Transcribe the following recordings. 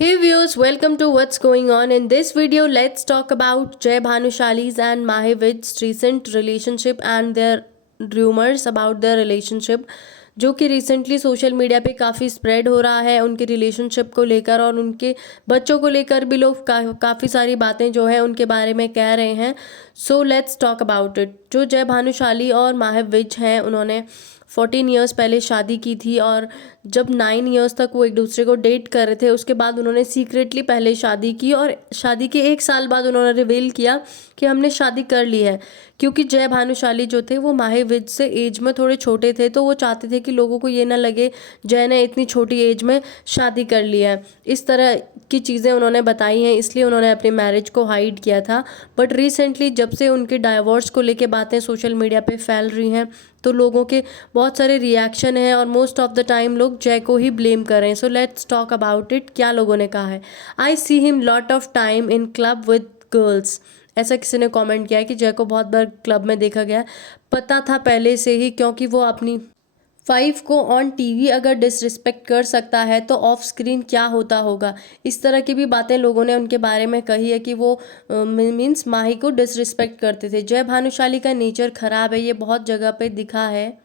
Hey viewers, welcome to What's Going On. In this video, let's talk about Jay Bhanushali's and Mahivij's recent relationship and their rumors about their relationship जो कि recently social media पे काफ़ी spread हो रहा है उनके relationship को लेकर और उनके बच्चों को लेकर भी लोग काफ़ी सारी बातें जो है उनके बारे में कह रहे हैं। So let's talk about it. जो जय भानुशाली और माहिर हैं उन्होंने 14 ईयर्स पहले शादी की थी और जब 9 ईयर्स तक वो एक दूसरे को डेट कर रहे थे उसके बाद उन्होंने सीक्रेटली पहले शादी की और शादी के 1 साल बाद उन्होंने रिवील किया कि हमने शादी कर ली है। क्योंकि जय भानुशाली जो थे वो माहिर से एज में थोड़े छोटे थे तो वो चाहते थे कि लोगों को ये ना लगे जय ने इतनी छोटी एज में शादी कर ली है। इस तरह की चीज़ें उन्होंने बताई हैं, इसलिए उन्होंने अपनी मैरिज को हाइड किया था। बट रिसेंटली जब से उनके डाइवोर्स को लेके बातें सोशल मीडिया पे फैल रही हैं तो लोगों के बहुत सारे रिएक्शन हैं और मोस्ट ऑफ द टाइम लोग जय को ही ब्लेम कर रहे हैं। So let's talk about it. क्या लोगों ने कहा है? I see him lot of time in club with girls. ऐसा किसी ने कमेंट किया है कि जय को बहुत बार क्लब में देखा गया। पता था पहले से ही, क्योंकि वो अपनी 5 को ऑन टीवी अगर डिसरिस्पेक्ट कर सकता है तो ऑफ स्क्रीन क्या होता होगा। इस तरह की भी बातें लोगों ने उनके बारे में कही है कि वो मीन्स माही को डिसरिस्पेक्ट करते थे। जय भानुशाली का नेचर ख़राब है, ये बहुत जगह पे दिखा है,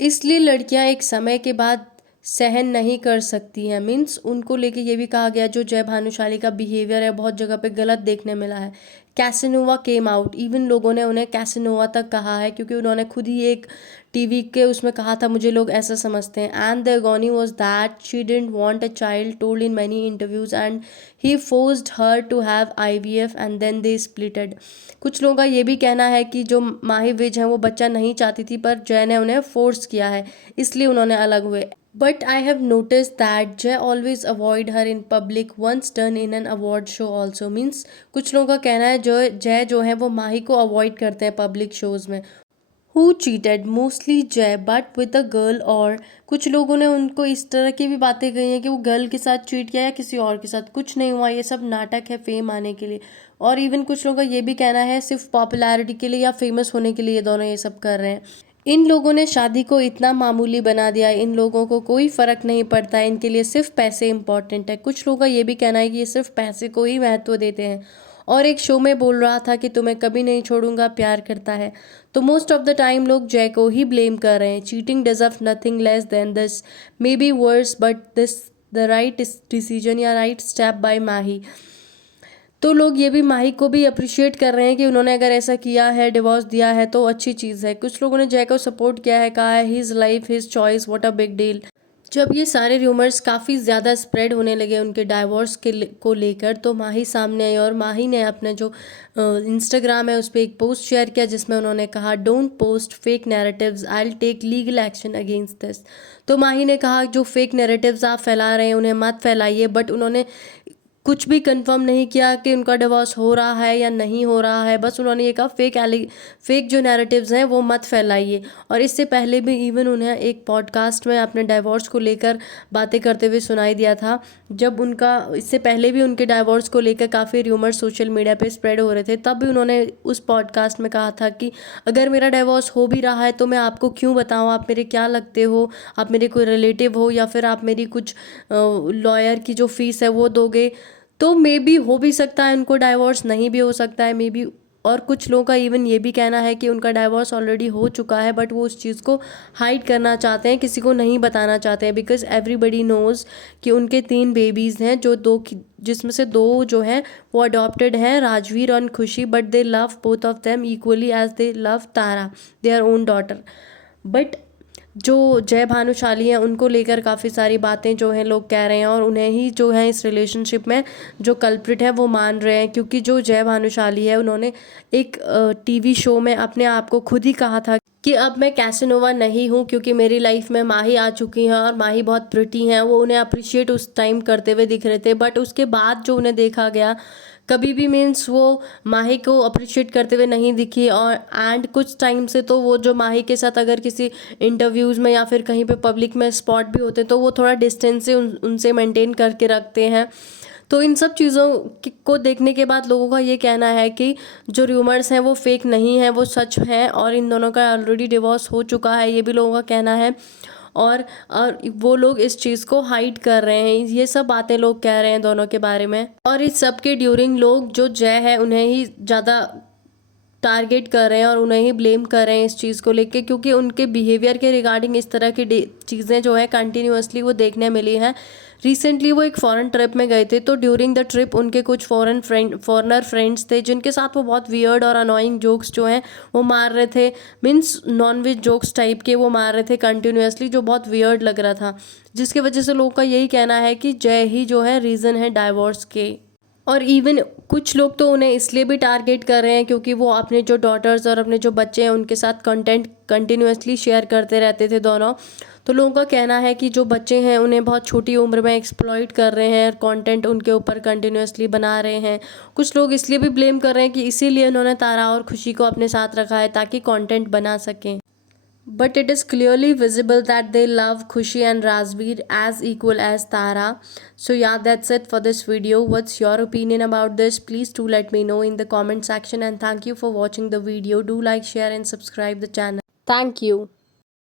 इसलिए लड़कियां एक समय के बाद सहन नहीं कर सकती हैं। मीन्स उनको लेके ये भी कहा गया जो जय भानुशाली का बिहेवियर है बहुत जगह पे गलत देखने मिला है। कैसेनोवा केम आउट, इवन लोगों ने उन्हें कैसेनोवा तक कहा है क्योंकि उन्होंने खुद ही एक टीवी के उसमें कहा था मुझे लोग ऐसा समझते हैं। And the agony was that she didn't want a child, told in many interviews, and he forced her to have IVF and then they splitted. कुछ लोगों का ये भी कहना है कि जो माही विज हैं वो बच्चा नहीं चाहती थी पर जय ने उन्हें फोर्स किया है, इसलिए उन्होंने अलग हुए। But I have notice that Jay always avoid her in public, once done in an award show also. Means कुछ लोगों का कहना है जो जय जो है वो माही को अवॉइड करते हैं पब्लिक शोज़ में। Who cheated? मोस्टली जय बट विद अ गर्ल। और कुछ लोगों ने उनको इस तरह की भी बातें कही हैं कि वो गर्ल के साथ चीट किया या किसी और के साथ। कुछ नहीं हुआ, ये सब नाटक है फेम आने के लिए। और इवन कुछ लोगों का ये भी कहना है सिर्फ पॉपुलैरिटी के लिए या फेमस होने के लिए ये दोनों ये सब कर रहे हैं। इन लोगों ने शादी को इतना मामूली बना दिया, इन लोगों को कोई फ़र्क नहीं पड़ता, इनके लिए सिर्फ पैसे इंपॉर्टेंट है। कुछ लोगों का ये भी कहना है कि ये सिर्फ पैसे को ही महत्व देते हैं। और एक शो में बोल रहा था कि तुम्हें कभी नहीं छोड़ूंगा, प्यार करता है। तो मोस्ट ऑफ द टाइम लोग जय को ही ब्लेम कर रहे हैं। Cheating deserve nothing less than this, may be verse but this the right decision या राइट स्टेप बाय माही। तो लोग ये भी माही को भी अप्रिशिएट कर रहे हैं कि उन्होंने अगर ऐसा किया है, डिवोर्स दिया है तो अच्छी चीज़ है। कुछ लोगों ने जय को सपोर्ट किया है, कहा है his life his choice, what a big deal. जब ये सारे रूमर्स काफ़ी ज़्यादा स्प्रेड होने लगे उनके डाइवोर्स को लेकर तो माही सामने आई और माही ने अपने जो इंस्टाग्राम है उस पर एक पोस्ट शेयर किया जिसमें उन्होंने कहा don't post fake narratives, I will take legal action against this. तो माही ने कहा जो फेक नैरेटिव्स आप फैला रहे हैं उन्हें मत फैलाइए। बट उन्होंने कुछ भी कंफर्म नहीं किया कि उनका डिवोर्स हो रहा है या नहीं हो रहा है। बस उन्होंने ये कहा फेक जो नैरेटिव्स हैं वो मत फैलाइए। और इससे पहले भी इवन उन्हें एक पॉडकास्ट में अपने डाइवोर्स को लेकर बातें करते हुए सुनाई दिया था। जब उनका इससे पहले भी उनके डाइवोर्स को लेकर काफ़ी र्यूमर्स सोशल मीडिया पे स्प्रेड हो रहे थे, तब भी उन्होंने उस पॉडकास्ट में कहा था कि अगर मेरा डाइवोर्स हो भी रहा है तो मैं आपको क्यों बताऊँ, आप मेरे क्या लगते हो, आप मेरे कोई रिलेटिव हो या फिर आप मेरी कुछ लॉयर की जो फीस है वो दोगे। तो मे बी हो भी सकता है उनको डाइवोर्स, नहीं भी हो सकता है मे बी। और कुछ लोगों का इवन ये भी कहना है कि उनका डाइवोर्स ऑलरेडी हो चुका है बट वो उस चीज़ को हाइड करना चाहते हैं, किसी को नहीं बताना चाहते हैं। बिकॉज एवरीबडी नोज़ कि उनके 3 बेबीज़ हैं जो जिसमें से 2 जो हैं वो अडॉप्टेड हैं, राजवीर और Khushi. But they love both of them equally as they love Tara, their own daughter. But जो जय भानुशाली हैं उनको लेकर काफ़ी सारी बातें जो हैं लोग कह रहे हैं और उन्हें ही जो है इस रिलेशनशिप में जो कल्प्रिट है वो मान रहे हैं। क्योंकि जो जय भानुशाली है उन्होंने एक टीवी शो में अपने आप को खुद ही कहा था कि अब मैं कैसेनोवा नहीं हूँ क्योंकि मेरी लाइफ में माही आ चुकी हैं और माही बहुत प्रिटी हैं। वो उन्हें अप्रिशिएट उस टाइम करते हुए दिख रहे थे बट उसके बाद जो उन्हें देखा गया कभी भी मीन्स वो माही को अप्रिशिएट करते हुए नहीं दिखी। और एंड कुछ टाइम से तो वो जो माही के साथ अगर किसी इंटरव्यूज़ में या फिर कहीं पे पब्लिक में स्पॉट भी होते तो वो थोड़ा डिस्टेंस से उनसे मेंटेन करके रखते हैं। तो इन सब चीज़ों को देखने के बाद लोगों का ये कहना है कि जो र्यूमर्स हैं वो फेक नहीं है, वो सच हैं और इन दोनों का ऑलरेडी डिवोर्स हो चुका है, ये भी लोगों का कहना है। और वो लोग इस चीज़ को हाइड कर रहे हैं। ये सब बातें लोग कह रहे हैं दोनों के बारे में, और इस सब के ड्यूरिंग लोग जो जय है उन्हें ही ज़्यादा टारगेट कर रहे हैं और उन्हें ही ब्लेम कर रहे हैं इस चीज़ को लेके, क्योंकि उनके बिहेवियर के रिगार्डिंग इस तरह की चीज़ें जो है कंटिन्यूअसली वो देखने मिली हैं। रिसेंटली वो एक फॉरेन ट्रिप में गए थे, तो ड्यूरिंग द ट्रिप उनके कुछ फॉरेनर फ्रेंड्स थे जिनके साथ वो बहुत वियर्ड और अनोइंग जोक्स जो हैं वो मार रहे थे। मीन्स नॉनवेज जोक्स टाइप के वो मार रहे थे कंटिन्यूअसली, जो बहुत वियर्ड लग रहा था, जिसकी वजह से लोगों का यही कहना है कि जय ही जो है रीज़न है डाइवोर्स के। और इवन कुछ लोग तो उन्हें इसलिए भी टारगेट कर रहे हैं क्योंकि वो अपने जो डॉटर्स और अपने जो बच्चे हैं उनके साथ कंटेंट कंटिन्यूअसली शेयर करते रहते थे दोनों। तो लोगों का कहना है कि जो बच्चे हैं उन्हें बहुत छोटी उम्र में एक्सप्लॉइट कर रहे हैं, कंटेंट उनके ऊपर कंटिन्यूअसली बना रहे हैं। कुछ लोग इसलिए भी ब्लेम कर रहे हैं कि इसीलिए उन्होंने तारा और खुशी को अपने साथ रखा है ताकि कंटेंट बना सकें। But it is clearly visible that they love Khushi and Razveer as equal as Tara. So yeah, that's it for this video. What's your opinion about this? Please do let me know in the comment section, and thank you for watching the video. Do like, share and subscribe the channel. Thank you.